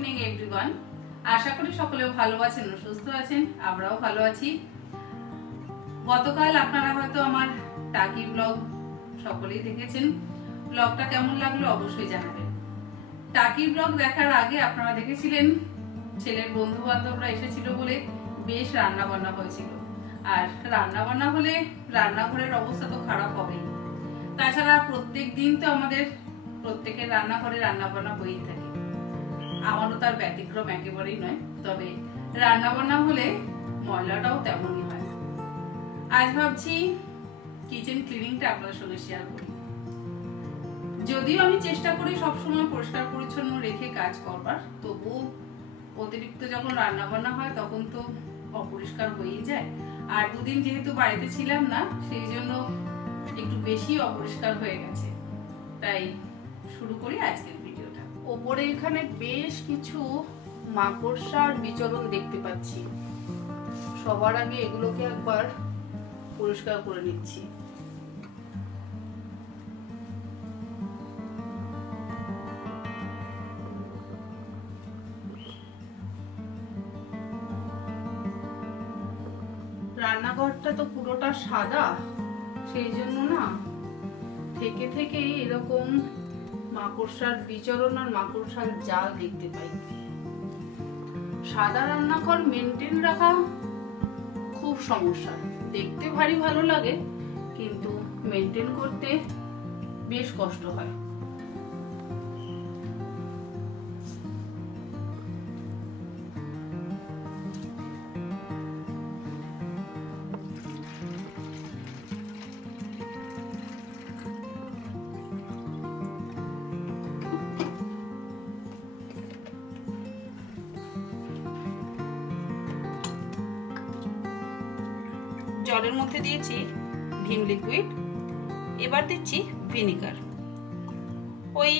Evening everyone. আশা করি সকলে ভালো আছেন ও সুস্থ আছেন, আমরাও ভালো আছি। গতকাল আপনারা হয়তো আমার টাকি ব্লগ সকলেই দেখেছেন। ব্লগটা কেমন লাগলো অবশ্যই জানাবেন। টাকি ব্লগ দেখার আগে আপনারা দেখেছিলেন ছেলের বন্ধু বান্ধবরা এসেছিল বলে বেশ রান্না বান্না হয়েছিল। আর রান্না বান্না হলে রান্নাঘরের অবস্থা তো খারাপ হবেই। তাছাড়া প্রত্যেক দিন তো আমাদের প্রত্যেকের রান্নাঘরে রান্না বান্না হয়েই থাকে, আমারও তার ব্যতিক্রম একেবারেই নয়। তবে রান্না বান্না হলে ময়লাটাও তেমনই হয়। আজ ভাবছি কিচেন ক্লিনিংটা আপনাদের সঙ্গে শেয়ার করি। যদিও আমি চেষ্টা করি সবসময় পরিষ্কার পরিচ্ছন্ন রেখে কাজ করবার, তবু অতিরিক্ত যখন রান্না বান্না হয় তখন তো অপরিষ্কার হয়েই যায়। আর দুদিন যেহেতু বাড়িতে ছিলাম না, সেই জন্য একটু বেশি অপরিষ্কার হয়ে গেছে। তাই শুরু করি আজকের ভিডিওটা। ওপরে এখানে বেশ কিছু মাকড়সার বিচরণ দেখতে পাচ্ছি। সবার আগে এগুলোকে একবার পরিষ্কার করে নিচ্ছি। রান্নাঘরটা তো পুরোটা সাদা, সেই জন্য না থেকে থেকে এরকম মাকড়সার বিচরণ আর মাকড়সার জাল দেখতে পাই। সাদা রান্নাঘর মেনটেন রাখা খুব সমস্যা। দেখতে ভারী ভালো লাগে, কিন্তু মেনটেন করতে বেশ কষ্ট হয়। জলের মধ্যে দিয়েছি ভিম লিকুইড, এবার দিচ্ছি ভিনিগার। ওই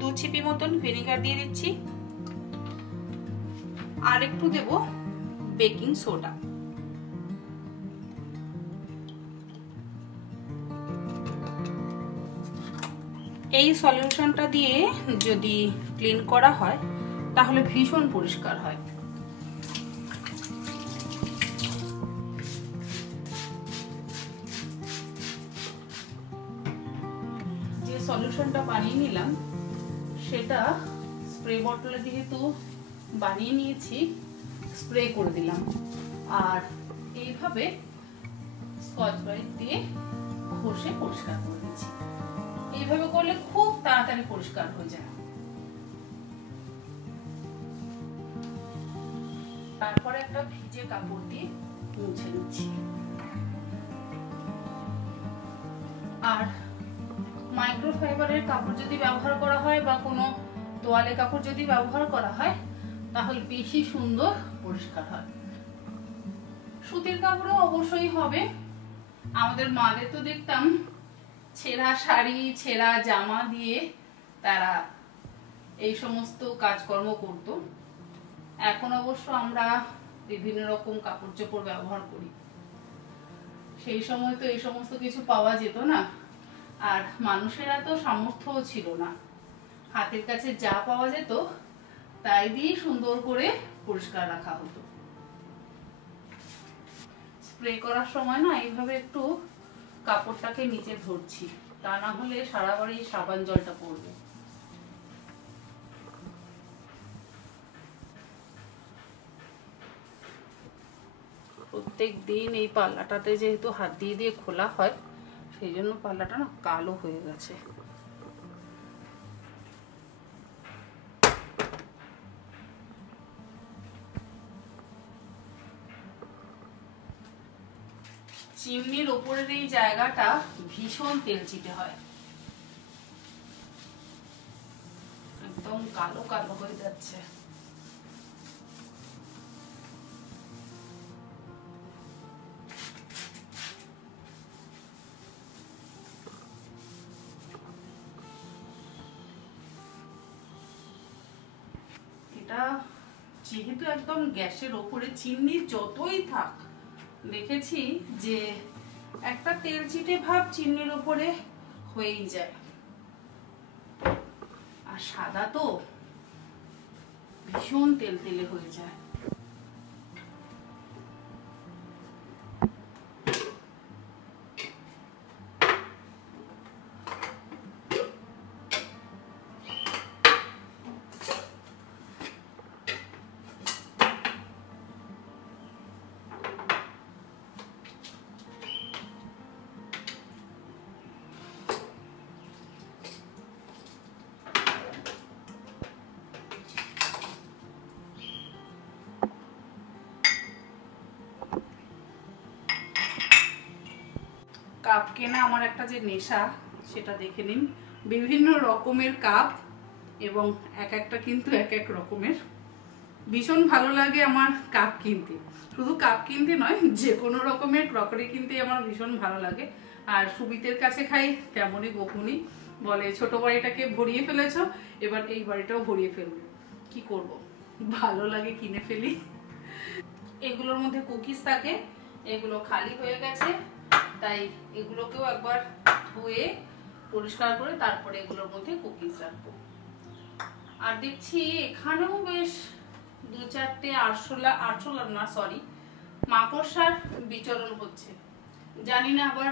2 চিপি মতন ভিনিগার দিয়ে দিচ্ছি, আর একটু দেব বেকিং সোডা। এই সলিউশনটা দিয়ে যদি ক্লিন করা হয় তাহলে ভীষণ পরিষ্কার হয়। সলিউশনটা বানিয়ে নিলাম, সেটা স্প্রে বটলে যেহেতু বানিয়ে নিয়েছি, স্প্রে করে দিলাম। আর এইভাবে স্কচ ব্রাইট দিয়ে ঘষে পরিষ্কার করে দিচ্ছি। এইভাবে করলে খুব তাড়াতাড়ি পরিষ্কার হয়ে যায়। তারপরে একটা ভিজে কাপড় দিয়ে মুছে নিচ্ছি। আর মাইক্রোফাইবারের কাপড় যদি ব্যবহার করা হয় বা কোনো তোয়ালে কাপড় যদি ব্যবহার করা হয় তাহলে বেশি সুন্দর পরিষ্কার হয়। সুতির কাপড়ও অবশ্যই হবে। আমাদের মাদের তো দেখতাম ছেঁড়া শাড়ি ছেঁড়া জামা দিয়ে তারা এই সমস্ত কাজকর্ম করত। এখন অবশ্য আমরা বিভিন্ন রকম কাপড় চোপড় ব্যবহার করি। সেই সময় তো এই সমস্ত কিছু পাওয়া যেত না, আর মানুষের এত সামর্থ্যও ছিল না। হাতের কাছে যা পাওয়া যেত তাই দিয়ে সুন্দর করে পরিষ্কার রাখা হতো। স্প্রে করার সময় না এইভাবে একটু কাপড়টাকে নিচে ধরছি, তা না হলে সারা বাড়ি সাবান জলটা পড়বে। প্রত্যেক দিন এই পাল্লাটাতে যেহেতু হাত দিয়ে দিয়ে খোলা হয়, সেই জন্য পাল্লাটা না কালো হয়ে গেছে। চিমনির ওপরের এই জায়গাটা ভীষণ তেলচিটে হয়, একদম কালো কালো হয়ে যাচ্ছে। যেহেতু একদম গ্যাসের ওপরে, চিমনি যতই থাক দেখেছি যে একটা তেলচিটে ভাব চিমনির ওপরে হয়েই যায়। আর সাদা তো ভীষণ তেলতেলে হয়ে যায়। কাপ কেনা আমার একটা যে নেশা সেটা দেখে নিন। বিভিন্ন রকমের কাপ এবং এক একটা কিন্তু এক এক রকমের। ভীষণ ভালো লাগে আমার কাপ কিনতে, শুধু কাপ কিনতে নয়, যে কোনো রকমের ক্রকারি কিনতে আমার ভীষণ ভালো লাগে। আর সুবিতের কাছে খাই তেমনই বকুনি, বলে ছোট বাড়িটাকে ভরিয়ে ফেলেছো, এবার এই বাড়িটাও ভরিয়ে ফেলবে। কি করব, ভালো লাগে কিনে ফেলি। এগুলোর মধ্যে কুকিজ থাকে, এগুলো খালি হয়ে গেছে, তাই এগুলোকেও একবার ধুয়ে পরিষ্কার করে তারপরে এগুলোর মধ্যে কুকিজ রাখবো। আর দেখছি এখানেও বেশ 2-4টে আরশোলা না সরি মাকড়সার বিচরণ হচ্ছে। জানি না আবার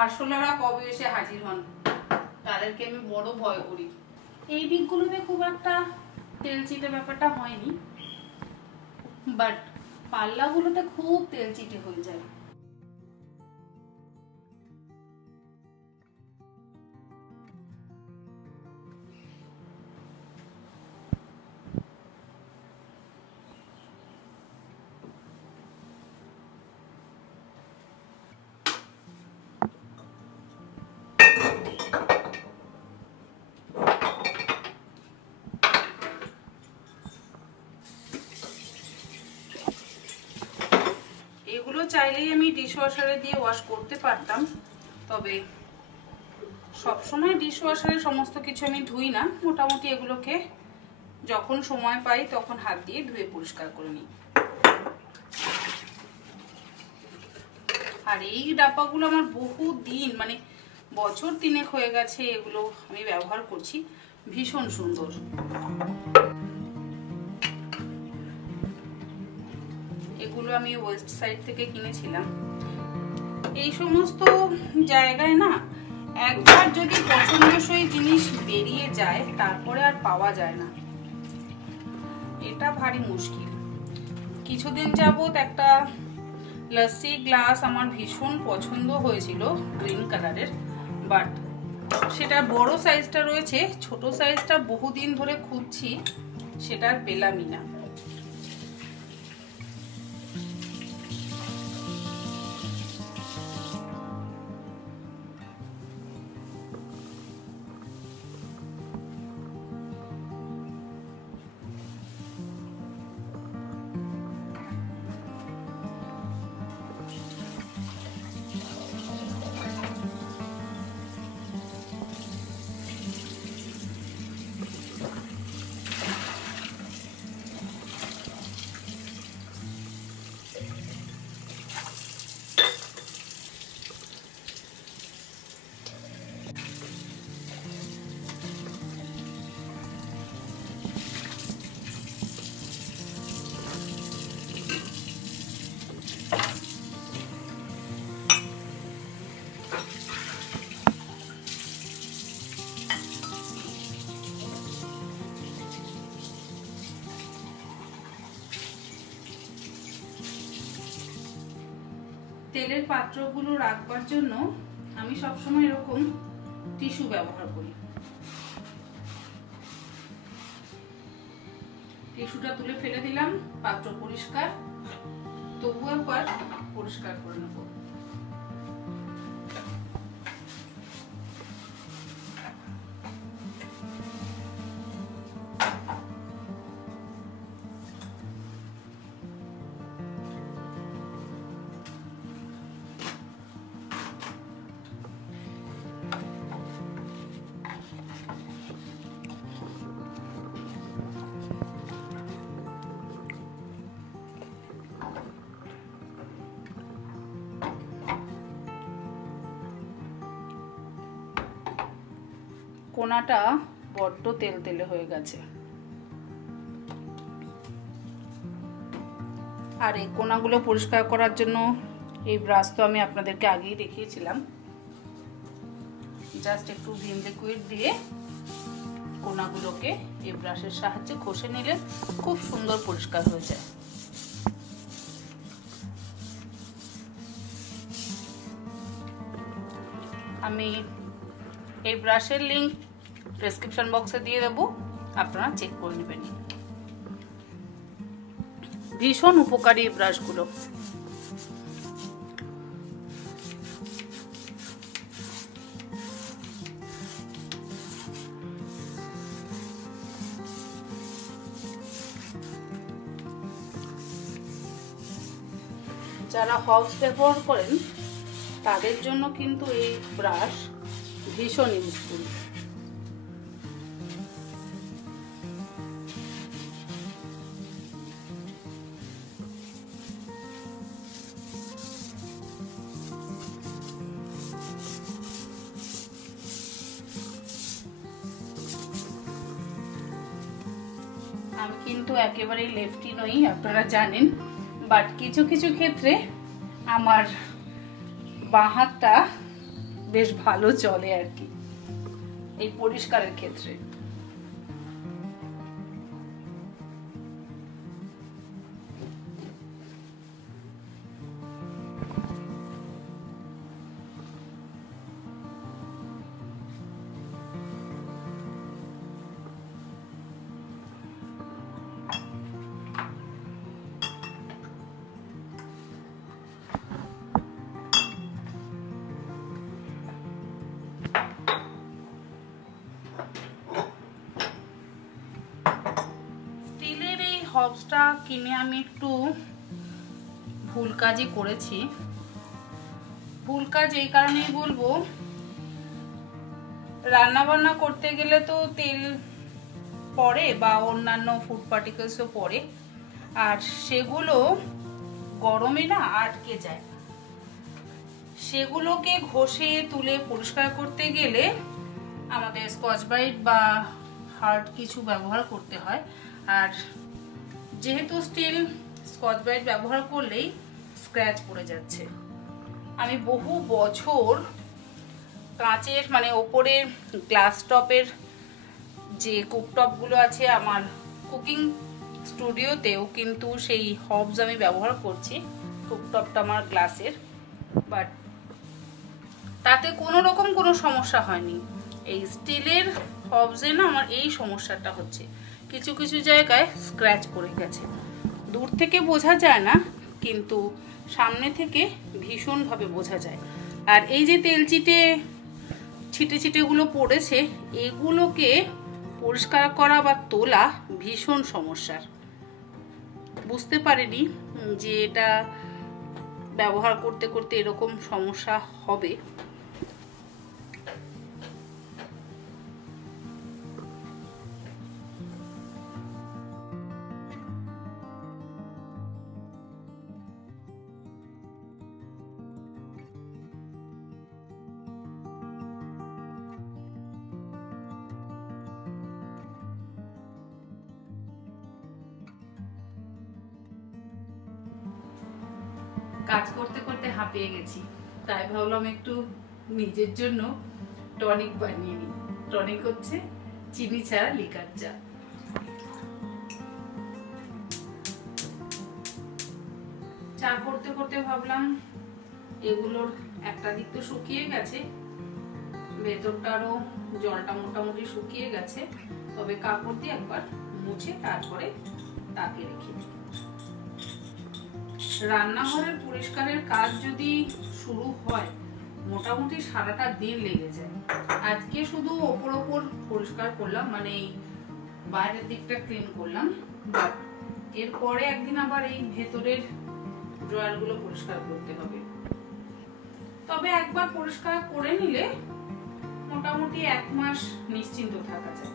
আরশোলারা কবে এসে হাজির হন, তাদেরকে আমি বড় ভয় করি। এই দিকগুলোতে খুব একটা তেলচিটে ব্যাপারটা হয়নি, বাট পাল্লাগুলোতে খুব তেলচিটে হয়ে যায়। এগুলো চাইলেই আমি ডিশওয়াশারে দিয়ে ওয়াশ করতে পারতাম, তবে সবসময় ডিশওয়াশারে সমস্ত কিছু আমি ধুই না, মোটামুটি এগুলোকে যখন সময় পাই তখন হাত দিয়ে ধুয়ে পরিষ্কার করে নিই। আর এই ডাব্বাগুলো আমার বহু দিন, মানে বছর 3 হয়ে গেছে এগুলো আমি ব্যবহার করছি, ভীষণ সুন্দর। এগুলো আমি ওয়েস্ট সাইড থেকে কিনেছিলাম। এই সমস্ত জায়গায় না একবার যদি পছন্দসই জিনিস বেরিয়ে যায় তারপরে আর পাওয়া যায় না, এটা ভারী মুশকিল। কিছুদিন যাবত একটা লস্যি গ্লাস আমার ভীষণ পছন্দ হয়েছিল গ্রিন কালারের, বাট সেটা বড় সাইজটা রয়েছে, ছোট সাইজটা বহুদিন ধরে খুঁজছি, সেটা আর পেলামই না। তেলের পাত্রগুলো রাখবার জন্য আমি সবসময় এরকম টিস্যু ব্যবহার করি। টিস্যুটা তুলে ফেলে দিলাম, পাত্র পরিষ্কার, তবু একবার পরিষ্কার করে নেব। কোনাটা বড্ড তেলতেলে হয়ে গেছে। আর এই কোনাগুলো পরিষ্কার করার জন্য এই ব্রাশ তো আমি আপনাদেরকে আগেই দেখিয়েছিলাম। জাস্ট একটু ভিম লিকুইড দিয়ে কোনাগুলোকে এই ব্রাশের সাহায্যে ঘষে নিলে খুব সুন্দর পরিষ্কার হয়ে যায়। আমি এই ব্রাশের লিংক ডেসক্রিপশন বক্সে দিয়ে দেবো, আপনারা চেক করে নেবেন। ভীষণ উপকারী এই ব্রাশগুলো। যারা হবস ব্যবহার করেন তাদের জন্য কিন্তু এই ব্রাশ ভীষণ ইউজফুল। আমি কিন্তু একেবারেই লেফটি নই, আপনারা জানেন, বাট কিছু কিছু ক্ষেত্রে আমার বাঁ হাতটা বেশ ভালো চলে আর কি এই পরিষ্কারের ক্ষেত্রে। হবসটা কিনে আমি একটু ভুল কাজই করেছি। ভুল কাজ এই কারণেই বলবো, রান্না বান্না করতে গেলে তো তেল পড়ে বা অন্যান্য ফুড পার্টিকেলসও পড়ে, আর সেগুলো গরমে না আটকে যায়। সেগুলোকে ঘষে তুলে পরিষ্কার করতে গেলে আমাদের স্কচ ব্রাইট বা হার্ড কিছু ব্যবহার করতে হয়। আর যেহেতু স্টিল, স্কচ ব্রাইট ব্যবহার করলেই স্ক্র্যাচ পড়ে যাচ্ছে। আমি বহু বছর কাঁচের মানে ওপরের গ্লাস টপের যে কুকটপগুলো আছে আমার কুকিং স্টুডিওতেও কিন্তু সেই হবস আমি ব্যবহার করছি। কুকটপটা আমার গ্লাসের, বাট তাতে কোনো রকম কোনো সমস্যা হয়নি। এই স্টিলের হবসে না আমার এই সমস্যাটা হচ্ছে, কিছু কিছু জায়গায় স্ক্র্যাচ পড়ে গেছে। দূর থেকে বোঝা যায় না, কিন্তু সামনে থেকে ভীষণভাবে বোঝা যায়। আর এই যে তেল ছিটে ছিটেগুলো পড়েছে, এগুলোকে পরিষ্কার করা বা তোলা ভীষণ সমস্যার। বুঝতে পারিনি যে এটা ব্যবহার করতে করতে এরকম সমস্যা হবে। কাজ করতে করতে হাঁপিয়ে গেছি, তাই ভাবলাম একটু নিজের জন্য টনিক বানিয়ে নিই। টনিক হচ্ছে চিনি ছাড়া লিকার চা। চা করতে করতে ভাবলাম এগুলোর একটা দিক তো শুকিয়ে গেছে, ভেতরটারও জলটা মোটামুটি শুকিয়ে গেছে, তবে কাপড় দিয়ে একবার মুছে তারপরে তাকে রেখে দিই। রান্নাঘরের পরিষ্কারের কাজ যদি শুরু হয় মোটামুটি সারাটা দিন লেগে যায়। আজকে শুধু ওপর ওপর পরিষ্কার করলাম, মানে এই বাইরের দিকটা ক্লিন করলাম, বাট এরপরে একদিন আবার এই ভেতরের ড্রয়ারগুলো পরিষ্কার করতে হবে। তবে একবার পরিষ্কার করে নিলে মোটামুটি 1 মাস নিশ্চিন্ত থাকা যায়।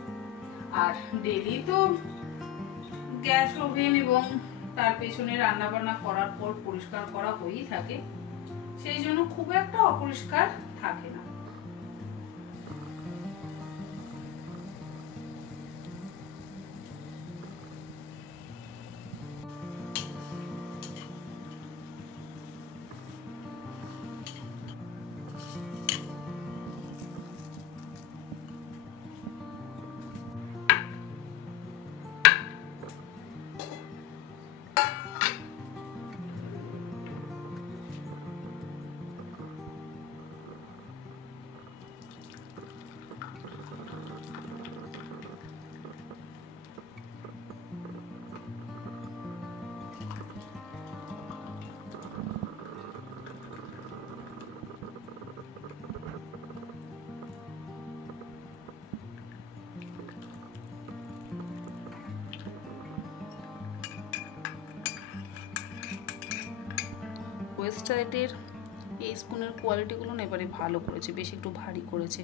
আর ডেলি তো গ্যাস ওভেন এবং তার পেছনে রান্না বান্না করার পর পরিষ্কার করা হয়েই থাকে, সেই জন্য খুব একটা অপরিষ্কার থাকে না। ওয়েস্ট সাইডের এই স্পুনের কোয়ালিটিগুলো না এবারে ভালো করেছে, বেশি একটু ভারী করেছে।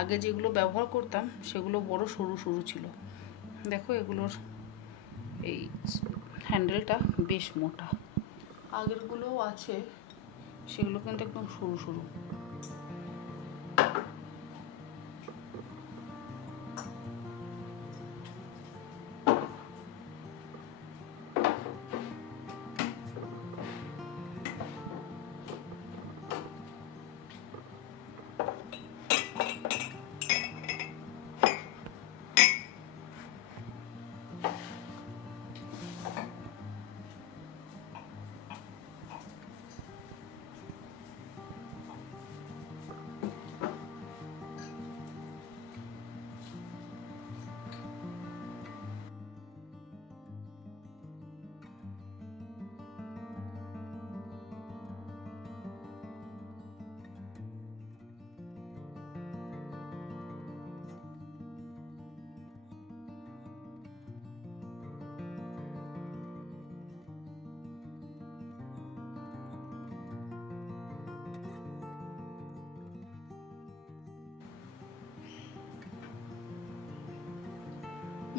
আগে যেগুলো ব্যবহার করতাম সেগুলো বড় সরু সরু ছিল। দেখো এগুলোর এই হ্যান্ডেলটা বেশ মোটা, আগেরগুলোও আছে সেগুলো কিন্তু একদম সরু সরু।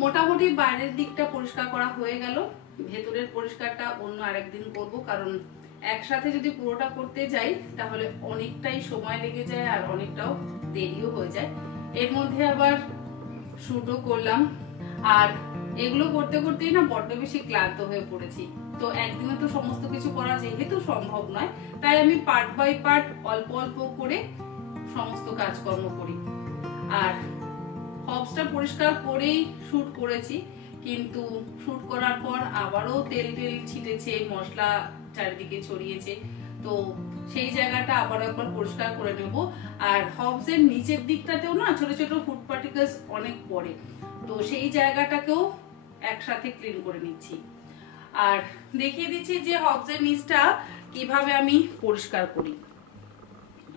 মোটামুটি বাইরের দিকটা পরিষ্কার করা হয়ে গেল, ভেতরের পরিষ্কারটা অন্য আরেকদিন করব, কারণ একসাথে যদি পুরোটা করতে যাই তাহলে অনেকটাই সময় লেগে যায় আর অনেকটাও দেরিও হয়ে যায়। এর মধ্যে আবার শুটও করলাম, আর এগুলো করতে করতেই না বড্ড বেশি ক্লান্ত হয়ে পড়েছি। তো একদিনে তো সমস্ত কিছু করা যেহেতু সম্ভব নয়, তাই আমি পার্ট বাই পার্ট অল্প অল্প করে সমস্ত কাজকর্ম করি। আর হবসটা পরিষ্কার করেই শুট করেছি, কিন্তু শুট করার পর আবারও তেল টেল ছিটেছে, মশলা চারিদিকে ছড়িয়েছে, তো সেই জায়গাটা আবার একবার পরিষ্কার করে নেব। আর হবসের নিচের দিকটাতেও না ছোট ছোট ফুড পার্টিকেলস অনেক পড়ে, তো সেই জায়গাটাকেও একসাথে ক্লিন করে নিচ্ছি। আর দেখিয়ে দিচ্ছি যে হবসের নিচটা কিভাবে আমি পরিষ্কার করি।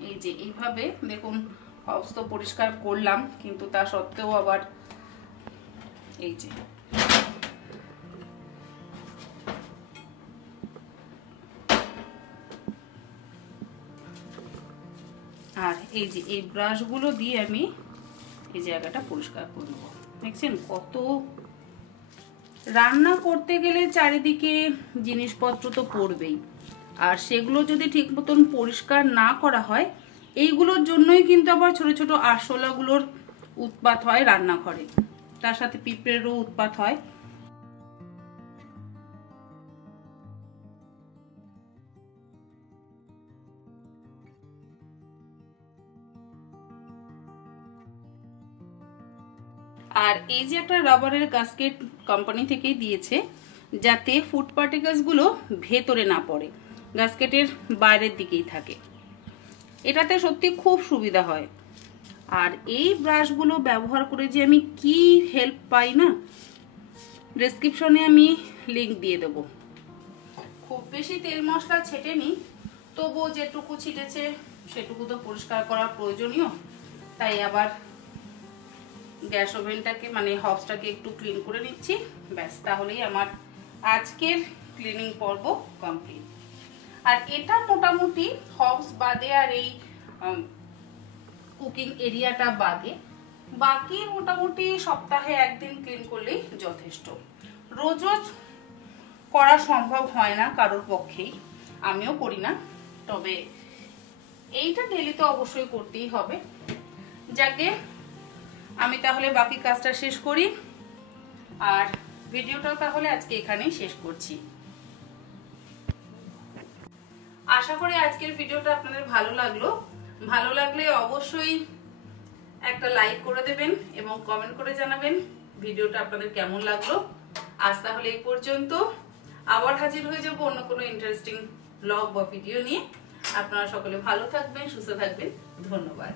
এই যে এইভাবে দেখুন, হবস তো পরিষ্কার করলাম, কিন্তু তা সত্ত্বেও আবার এই যে আর এই যে এই ব্রাশগুলো দিয়ে আমি এই জায়গাটা পরিষ্কার করে নেব। দেখছেন কত, রান্না করতে গেলে চারিদিকে জিনিসপত্র তো পড়বেই, আর সেগুলো যদি ঠিক মতন পরিষ্কার না করা হয়, এইগুলোর জন্যই কিন্তু আবার ছোট ছোট আরশোলাগুলোর উৎপাত হয় রান্নাঘরে, তার সাথে পিঁপড়েরও উৎপাত হয়। আর এই যে একটা রাবারের গাস্কেট কোম্পানি থেকেই দিয়েছে, যাতে ফুড পার্টিকেলসগুলো ভেতরে না পড়ে, গাস্কেটের বাইরের দিকেই থাকে। এটাতে সত্যি খুব সুবিধা হয়। আর এই ব্রাশগুলো ব্যবহার করে যে আমি কি হেল্প পাই না, ডেসক্রিপশনে আমি লিংক দিয়ে দেবো। খুব বেশি তেল মশলা ছেটেনি, তবুও যেটুকু ছিটেছে সেটুকু তো পরিষ্কার করা প্রয়োজনীয়, তাই আবার গ্যাস ওভেনটাকে মানে হবসটাকে একটু ক্লিন করে নিচ্ছি, ব্যাস তাহলেই আমার আজকের ক্লিনিং পর্ব কমপ্লিট। আর এটা মোটামুটি হবস বাদে আর এই কুকিং এরিয়াটা বাদে বাকি মোটামুটি সপ্তাহে একদিন ক্লিন করলেই যথেষ্ট। রোজ রোজ করা সম্ভব হয় না কারোর পক্ষেই, আমিও করি না, তবে এইটা ডেলি তো অবশ্যই করতেই হবে। যাকে আমি তাহলে বাকি কাজটা শেষ করি, আর ভিডিওটা তাহলে আজকে এখানেই শেষ করছি। আশা করি আজকের ভিডিওটা আপনাদের ভালো লাগলো। ভালো লাগলে অবশ্যই একটা লাইক করে দেবেন এবং কমেন্ট করে জানাবেন ভিডিওটা আপনাদের কেমন লাগলো। আজ তাহলে এই পর্যন্ত, আবার হাজির হয়ে যাব অন্য কোনো ইন্টারেস্টিং ব্লগ বা ভিডিও নিয়ে। আপনারা সকলে ভালো থাকবেন, সুস্থ থাকবেন, ধন্যবাদ।